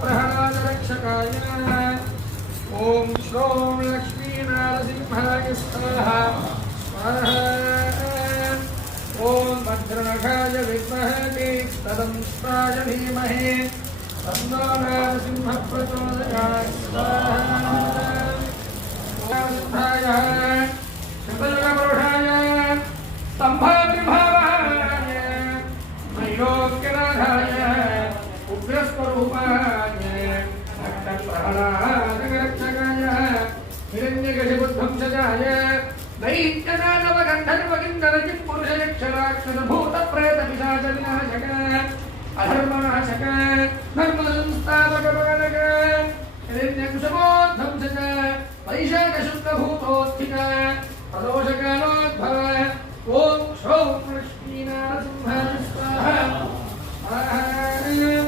प्रहलादरक्षकाय ॐ श्रों लक्ष्मीनारसिंहाय स्वाहा ॐ भद्रनखाय विद्महे तदंस्त्राय धीमहि तन्नो नरसिंहः प्रचोदयात् स्वाहा शतयुगपुरुषाय स्तम्भाग्रभावाय त्रैलोक्यनाथाय उग्रस्वरूपाय भक्तप्रहलादरक्षकाय हिरण्यकशिपुध्वंसजाय दैत्यदानवगन्धर्वकिन्नरकिंपुरुषयक्षराक्षसभूतप्रेतपिशाचविनाशक अधर्मनाशक धर्मसंस्थापकपालक हिरण्यकुशमोध्वंसक वैशाखशुक्लभूतोत्थिक प्रदोषकालोद्भव ॐ श्रौं लक्ष्मीनारसिंहाय स्वाहा